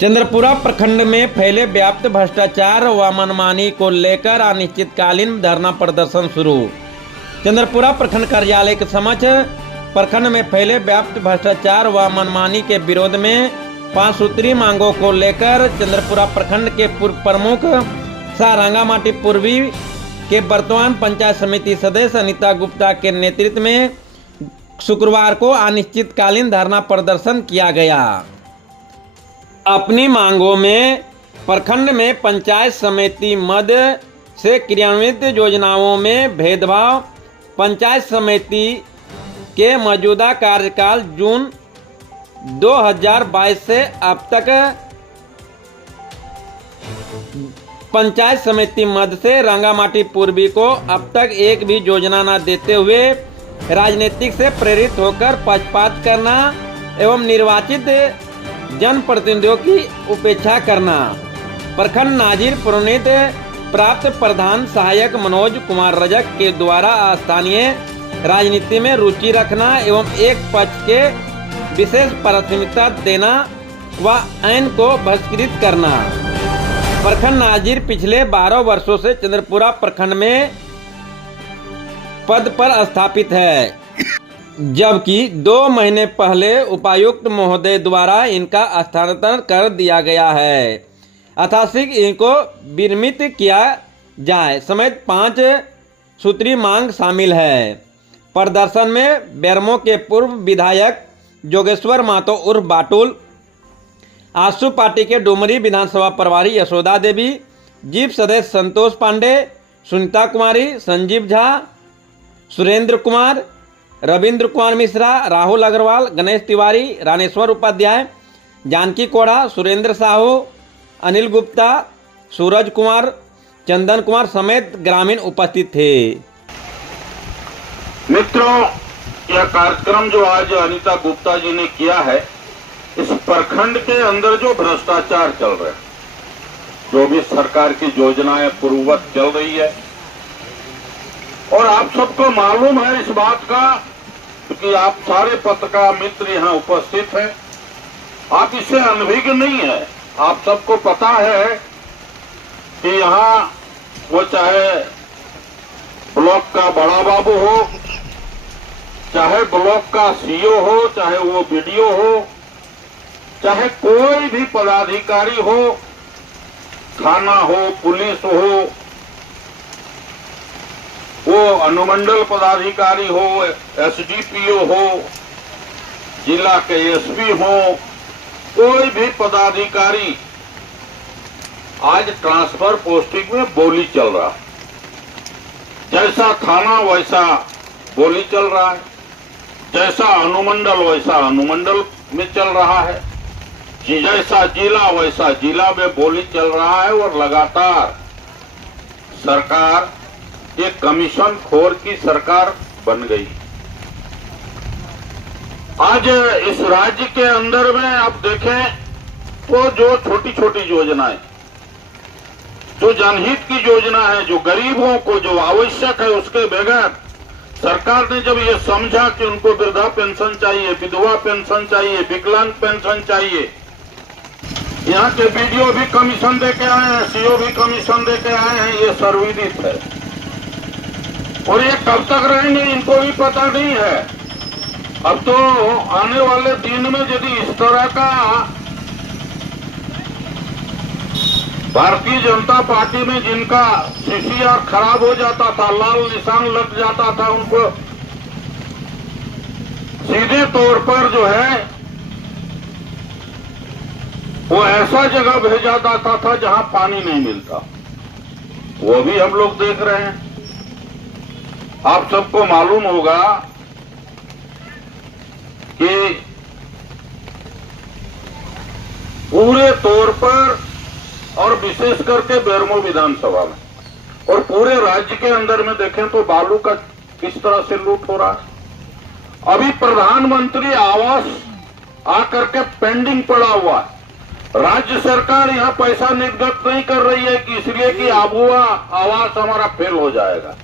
चंद्रपुरा प्रखंड में फैले व्याप्त भ्रष्टाचार व मनमानी को लेकर अनिश्चितकालीन धरना प्रदर्शन शुरू। चंद्रपुरा प्रखंड कार्यालय के समक्ष प्रखंड में फैले व्याप्त भ्रष्टाचार व मनमानी के विरोध में 5 सूत्री मांगों को लेकर चंद्रपुरा प्रखंड के पूर्व प्रमुख रांगामाटी पूर्वी के वर्तमान पंचायत समिति सदस्य अनीता गुप्ता के नेतृत्व में शुक्रवार को अनिश्चितकालीन धरना प्रदर्शन किया गया। अपनी मांगों में प्रखंड में पंचायत समिति मद से क्रियान्वित योजनाओं में भेदभाव, पंचायत समिति के मौजूदा कार्यकाल जून 2022 से अब तक पंचायत समिति मद से रंगामाटी पूर्वी को अब तक एक भी योजना न देते हुए राजनीतिक से प्रेरित होकर पक्षपात करना एवं निर्वाचित जनप्रतिनिधियों की उपेक्षा करना। प्रखंड नाजिर प्रोन्नत प्राप्त प्रधान सहायक मनोज कुमार रजक के द्वारा स्थानीय राजनीति में रुचि रखना एवं एक पक्ष के विशेष प्राथमिकता देना व आइन को बहिष्कृत करना। प्रखंड नाजिर पिछले 12 वर्षों से चंद्रपुरा प्रखंड में पद पर स्थापित है, जबकि 2 महीने पहले उपायुक्त महोदय द्वारा इनका स्थानांतरण कर दिया गया है। अथाशीघ्र इनको विरमित किया जाए समेत 5 सूत्री मांग शामिल है। प्रदर्शन में बेरमो के पूर्व विधायक जोगेश्वर महतो उर्फ बाटुल, आसू पार्टी के डुमरी विधानसभा प्रभारी यशोदा देवी, जीप सदस्य संतोष पांडे, सुनीता कुमारी, संजीव झा, सुरेंद्र कुमार, रविंद्र कुमार मिश्रा, राहुल अग्रवाल, गणेश तिवारी, रानेश्वर उपाध्याय, जानकी कोड़ा, सुरेंद्र साहू, अनिल गुप्ता, सूरज कुमार, चंदन कुमार समेत ग्रामीण उपस्थित थे। मित्रों, यह कार्यक्रम जो आज अनीता गुप्ता जी ने किया है, इस प्रखंड के अंदर जो भ्रष्टाचार चल रहा है, जो भी सरकार की योजनाएं पूर्ववत चल रही है, और आप सबको मालूम है इस बात का क्योंकि आप सारे पत्रकार मित्र यहाँ उपस्थित हैं, आप इससे अनभिज्ञ नहीं है। आप सबको पता है कि यहाँ वो चाहे ब्लॉक का बड़ा बाबू हो, चाहे ब्लॉक का सीओ हो, चाहे वो बीडीओ हो, चाहे कोई भी पदाधिकारी हो, थाना हो, पुलिस हो, वो अनुमंडल पदाधिकारी हो, एसडीपीओ हो, जिला के एसपी हो, कोई भी पदाधिकारी आज ट्रांसफर पोस्टिंग में बोली चल रहा है। जैसा थाना वैसा बोली चल रहा है, जैसा अनुमंडल वैसा अनुमंडल में चल रहा है, जैसा जिला वैसा जिला में बोली चल रहा है। और लगातार सरकार एक कमीशन खोर की सरकार बन गई। आज इस राज्य के अंदर में आप देखें तो जो छोटी छोटी योजनाएं, जो जनहित की योजना है, जो गरीबों को जो आवश्यक है, उसके बगैर सरकार ने जब ये समझा कि उनको वृद्धा पेंशन चाहिए, विधवा पेंशन चाहिए, विकलांग पेंशन चाहिए, यहाँ के बीडीओ भी कमीशन देके आए हैं, सीओ भी कमीशन देके आए हैं, ये सर्वविदित है। और ये कब तक रहेंगे इनको भी पता नहीं है। अब तो आने वाले दिन में यदि इस तरह का भारतीय जनता पार्टी में जिनका सीसीआर खराब हो जाता था, लाल निशान लग जाता था, उनको सीधे तौर पर जो है वो ऐसा जगह भेजा जाता था जहां पानी नहीं मिलता, वो भी हम लोग देख रहे हैं। आप सबको मालूम होगा कि पूरे तौर पर और विशेष करके बेरमो विधानसभा में और पूरे राज्य के अंदर में देखें तो बालू का किस तरह से लूट हो रहा है। अभी प्रधानमंत्री आवास आकर के पेंडिंग पड़ा हुआ है। राज्य सरकार यहाँ पैसा निर्गत नहीं कर रही है कि इसलिए कि आबुआ आवास हमारा फेल हो जाएगा।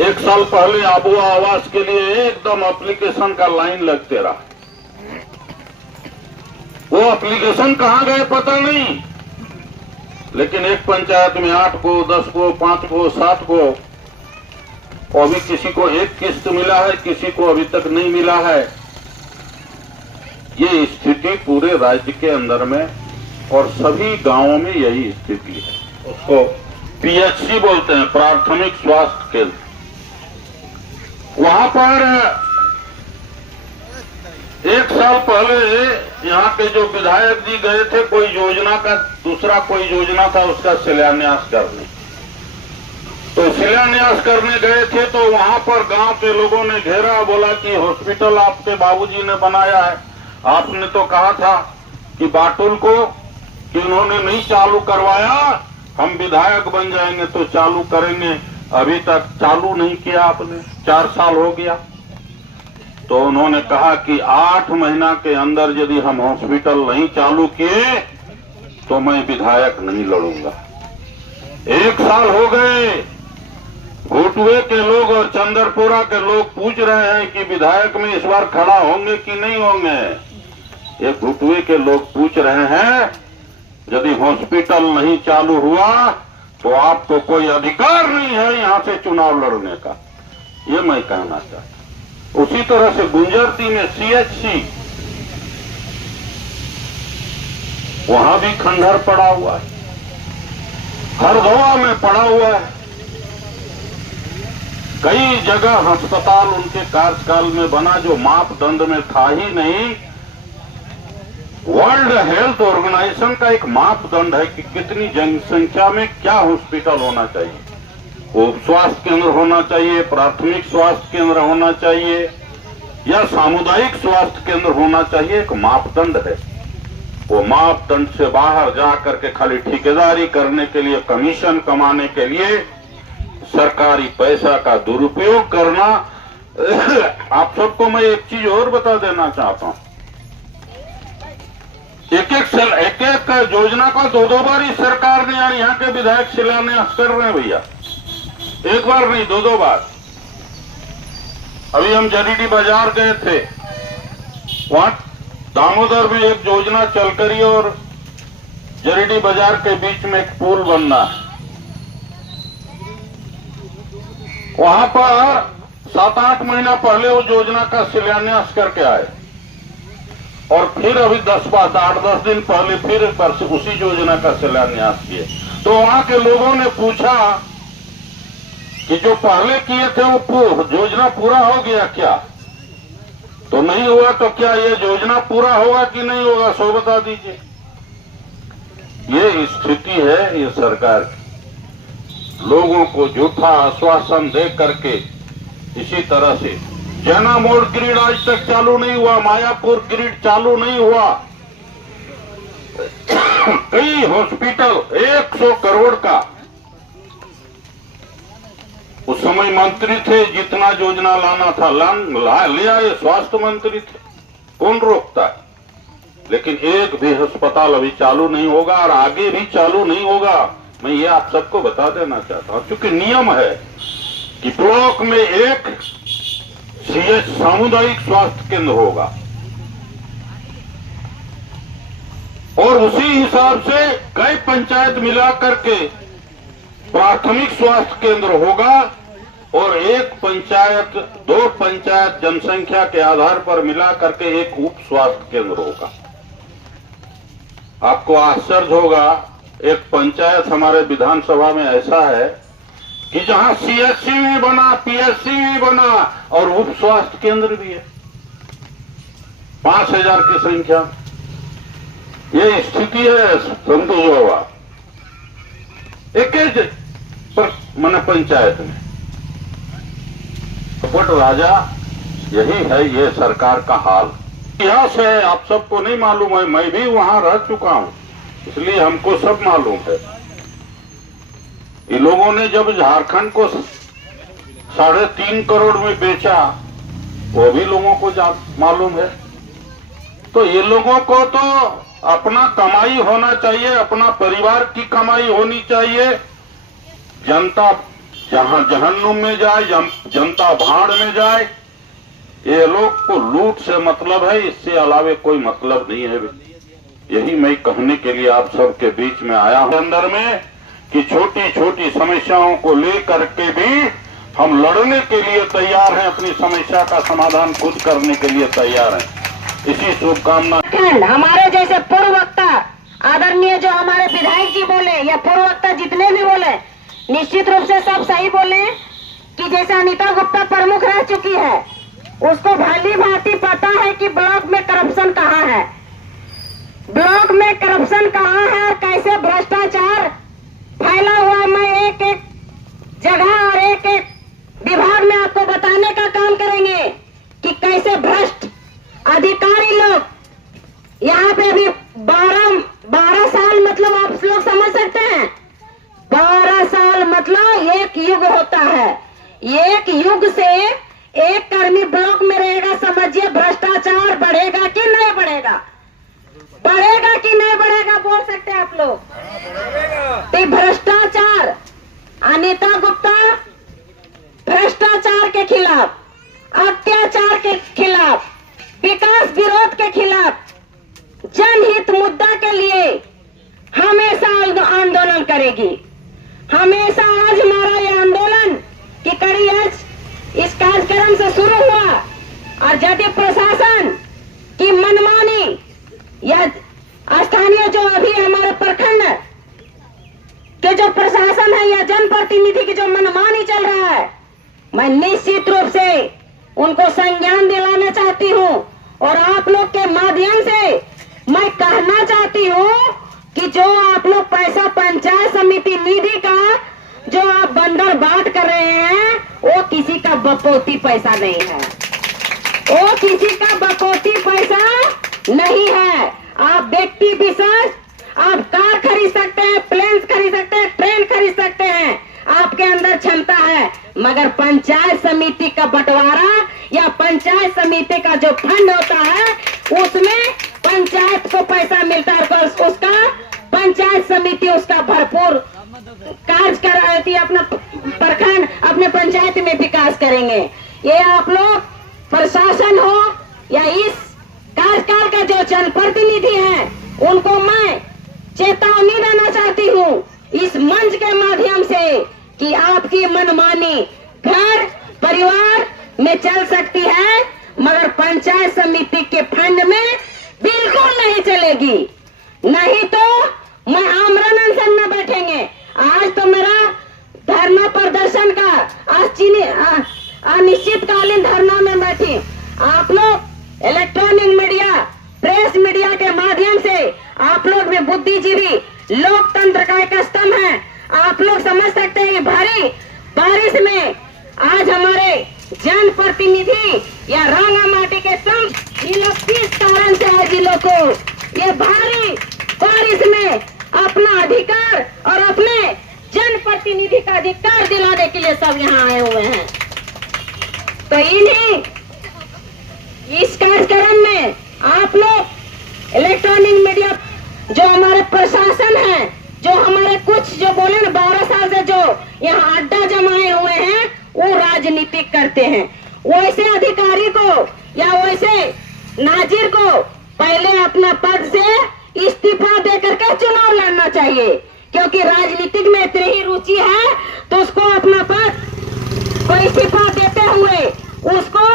1 साल पहले आबुआ आवास के लिए एकदम एप्लीकेशन का लाइन लगते रहा। वो एप्लीकेशन कहाँ गए पता नहीं, लेकिन एक पंचायत में 8 को, 10 को, 5 को, 7 को, और अभी किसी को एक किस्त मिला है, किसी को अभी तक नहीं मिला है। ये स्थिति पूरे राज्य के अंदर में और सभी गांवों में यही स्थिति है। उसको पीएचसी बोलते हैं, प्राथमिक स्वास्थ्य केंद्र। वहां पर 1 साल पहले यहाँ के जो विधायक जी गए थे, कोई योजना का, दूसरा कोई योजना था उसका शिलान्यास करने। तो शिलान्यास करने गए थे तो वहां पर गांव के लोगों ने घेरा, बोला कि हॉस्पिटल आपके बाबूजी ने बनाया है, आपने तो कहा था कि बाटुल को कि उन्होंने नहीं चालू करवाया, हम विधायक बन जाएंगे तो चालू करेंगे, अभी तक चालू नहीं किया आपने, 4 साल हो गया। तो उन्होंने कहा कि 8 महीना के अंदर यदि हम हॉस्पिटल नहीं चालू किए तो मैं विधायक नहीं लड़ूंगा। 1 साल हो गए, घोटुए के लोग और चंद्रपुरा के लोग पूछ रहे हैं कि विधायक में इस बार खड़ा होंगे कि नहीं होंगे। ये घोटुए के लोग पूछ रहे हैं, यदि हॉस्पिटल नहीं चालू हुआ तो आपको कोई अधिकार नहीं है यहां से चुनाव लड़ने का। ये मैं कहना चाहता हूं। उसी तरह से गुंजरती में सीएचसी, वहां भी खंडहर पड़ा हुआ है, हरदोआ में पड़ा हुआ है। कई जगह अस्पताल उनके कार्यकाल में बना जो मापदंड में था ही नहीं। वर्ल्ड हेल्थ ऑर्गेनाइजेशन का एक मापदंड है कि कितनी जनसंख्या में क्या हॉस्पिटल होना चाहिए। उप स्वास्थ्य केंद्र होना चाहिए, प्राथमिक स्वास्थ्य केंद्र होना चाहिए या सामुदायिक स्वास्थ्य केंद्र होना चाहिए, एक मापदंड है। वो मापदंड से बाहर जा करके खाली ठेकेदारी करने के लिए, कमीशन कमाने के लिए सरकारी पैसा का दुरुपयोग करना। आप सबको मैं एक चीज और बता देना चाहता हूं, एक एक योजना का 2 बार इस सरकार ने, यार यहाँ के विधायक शिलान्यास कर रहे हैं भैया, 1 बार नहीं 2 बार। अभी हम जरीडी बाजार गए थे, वहां दामोदर में एक योजना चल करी और जरीडी बाजार के बीच में एक पुल बनना है। वहां पर 7-8 महीना पहले वो योजना का शिलान्यास करके आए और फिर अभी 8-10 दिन पहले फिर एक बार उसी योजना का शिलान्यास किए। तो वहां के लोगों ने पूछा कि जो पहले किए थे वो योजना पूरा हो गया क्या? तो नहीं हुआ, तो क्या ये योजना पूरा होगा कि नहीं होगा, सो बता दीजिए। ये स्थिति है ये सरकार की, लोगों को झूठा आश्वासन दे करके। इसी तरह से जैना मोड़ ग्रिड आज तक चालू नहीं हुआ, मायापुर ग्रिड चालू नहीं हुआ। कई हॉस्पिटल 100 करोड़ का, उस समय मंत्री थे, जितना योजना लाना था ले आए, स्वास्थ्य मंत्री थे, कौन रोकता है। लेकिन एक भी अस्पताल अभी चालू नहीं होगा और आगे भी चालू नहीं होगा। मैं ये आप सबको बता देना चाहता हूं, क्योंकि नियम है कि ब्लॉक में एक सीएच सामुदायिक स्वास्थ्य केंद्र होगा और उसी हिसाब से कई पंचायत मिला करके प्राथमिक स्वास्थ्य केंद्र होगा और एक पंचायत, 2 पंचायत जनसंख्या के आधार पर मिला करके एक उप स्वास्थ्य केंद्र होगा। आपको आश्चर्य होगा, एक पंचायत हमारे विधानसभा में ऐसा है कि जहां सीएचसी भी बना, पीएचसी भी बना और उप स्वास्थ्य केंद्र भी है, 5000 की संख्या। ये स्थिति है संतोष बाबा एक मन पंचायत में। कपट राजा यही है ये सरकार का हाल। इतिहास है, आप सबको नहीं मालूम है, मैं भी वहां रह चुका हूं, इसलिए हमको सब मालूम है। ये लोगों ने जब झारखंड को 3.5 करोड़ में बेचा, वो भी लोगों को मालूम है। तो ये लोगों को तो अपना कमाई होना चाहिए, अपना परिवार की कमाई होनी चाहिए। जनता जहां जहन्नुम में जाए, जनता भाड़ में जाए, ये लोग को लूट से मतलब है, इससे अलावे कोई मतलब नहीं है। यही मैं कहने के लिए आप सबके बीच में आया हूं अंदर में कि छोटी छोटी समस्याओं को लेकर के भी हम लड़ने के लिए तैयार हैं, अपनी समस्या का समाधान खुद करने के लिए तैयार हैं। इसी शुभकामना। हमारे जैसे पूर्व वक्ता आदरणीय जो हमारे विधायक जी बोले या पूर्व वक्ता जितने भी बोले, निश्चित रूप से सब सही बोले कि जैसे अनीता गुप्ता प्रमुख रह चुकी है, उसको भली भांति पता है कि ब्लॉक में करप्शन कहाँ है, ब्लॉक में करप्शन कहाँ है और कैसे भ्रष्टाचार फैला हुआ। मैं एक एक जगह और एक एक विभाग में आपको बताने का काम करेंगे कि कैसे भ्रष्ट अधिकारी लोग यहाँ पे अभी 12 साल, मतलब आप लोग समझ सकते हैं 12 साल मतलब एक युग होता है। एक युग से एक कर्मी ब्लॉक में रहेगा, समझिए भ्रष्टाचार बढ़ेगा कि नहीं बढ़ेगा, बढ़ेगा कि नहीं बढ़ेगा, बोल सकते हैं आप लोग। तो भ्रष्टाचार, अनीता गुप्ता भ्रष्टाचार के खिलाफ, अत्याचार के खिलाफ, विकास विरोध के खिलाफ, जनहित मुद्दा के लिए हमेशा आंदोलन करेगी। हमेशा आज हमारा ये आंदोलन की कड़ी आज इस कार्यक्रम से शुरू हुआ और यदि प्रशासन की मनमानी या स्थानीय जो अभी हमारे प्रखंड के जो प्रशासन है या जनप्रतिनिधि की जो मनमानी चल रहा है, मैं निश्चित रूप से उनको संज्ञान दिलाना चाहती हूँ और आप लोग के माध्यम से मैं कहना चाहती हूँ कि जो आप लोग पैसा पंचायत समिति निधि का जो आप बंदर बांट कर रहे हैं, वो किसी का बकौती पैसा नहीं है, वो किसी का बकौती पैसा नहीं है। आप व्यक्ति विशेष, आप कार खरीद सकते हैं, प्लेन खरीद सकते हैं, ट्रेन खरीद सकते हैं, आपके अंदर क्षमता है, मगर पंचायत समिति का बंटवारा या पंचायत समिति का जो फंड होता है उसमें पंचायत को पैसा मिलता है और उसका पंचायत समिति उसका भरपूर कार्य कराती है, अपना प्रखंड अपने पंचायत में विकास करेंगे। ये आप लोग प्रशासन हो या इस कार्यकाल का जो जनप्रतिनिधि है, उनको मैं चेतावनी देना चाहती हूँ इस मंच के माध्यम से कि आपकी मनमानी घर परिवार में चल सकती है, मगर पंचायत समिति के फंड में बिल्कुल नहीं चलेगी। नहीं तो मैं आमरण अनशन में बैठेंगे। आज तो मेरा धरना प्रदर्शन का अनिश्चितकालीन धरना में बैठी। आप लोग इलेक्ट्रॉनिक मीडिया, प्रेस मीडिया के माध्यम से आप लोग भी बुद्धिजीवी, लोकतंत्र का एक स्तंभ है। आप लोग समझ सकते हैं भारी बारिश में आज हमारे जनप्रतिनिधि या रांगामाटी के संघ किस कारण से आज लोग को ये भारी बारिश में अपना अधिकार और अपने जनप्रतिनिधि का अधिकार दिलाने के लिए सब यहाँ आए हुए हैं। तो इन्हीं इस कार्यक्रम में आप लोग इलेक्ट्रॉनिक मीडिया, जो हमारे प्रशासन है, जो हमारे कुछ जो बोले ना 12 साल से जो यहाँ अड्डा जमाए हुए हैं, वो राजनीतिक करते हैं। वैसे अधिकारी को या वैसे नाजिर को पहले अपना पद से इस्तीफा दे करके चुनाव लड़ना चाहिए, क्योंकि राजनीतिक में इतनी ही रुचि है तो उसको अपना पद को इस्तीफा देते हुए उसको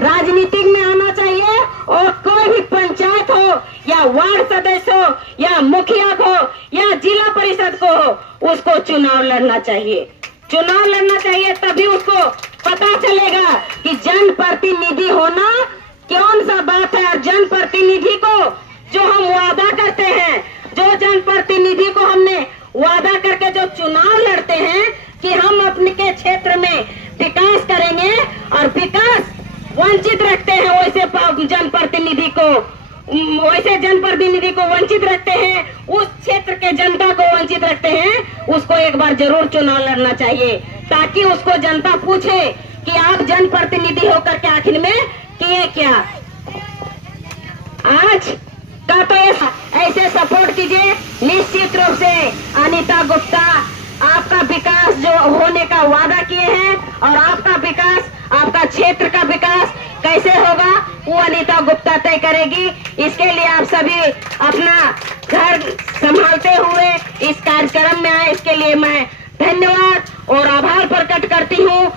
राजनीतिक में आना चाहिए और कोई भी पंचायत हो या वार्ड सदस्य हो या मुखिया को या जिला परिषद को हो, उसको चुनाव लड़ना चाहिए। चुनाव लड़ना चाहिए, तभी उसको पता चलेगा कि जनप्रतिनिधि होना कौन सा बात है। और जनप्रतिनिधि को जो हम वादा करते हैं, जो जनप्रतिनिधि को हमने वादा करके जो चुनाव लड़ते हैं कि हम अपने के क्षेत्र में विकास करेंगे और विकास वंचित रखते हैं, वैसे जनप्रतिनिधि को वंचित रखते हैं, उस क्षेत्र के जनता को वंचित रखते हैं, उसको एक बार जरूर चुनाव लड़ना चाहिए, ताकि उसको जनता पूछे कि आप जनप्रतिनिधि होकर के आखिर में किए क्या। आज का तो ऐसे सपोर्ट कीजिए। निश्चित रूप से अनीता गुप्ता आपका विकास जो होने का वादा किए हैं और आपका विकास, आपका क्षेत्र का विकास कैसे होगा वो अनीता गुप्ता तय करेगी। इसके लिए आप सभी अपना घर संभालते हुए इस कार्यक्रम में आए, इसके लिए मैं धन्यवाद और आभार प्रकट करती हूँ।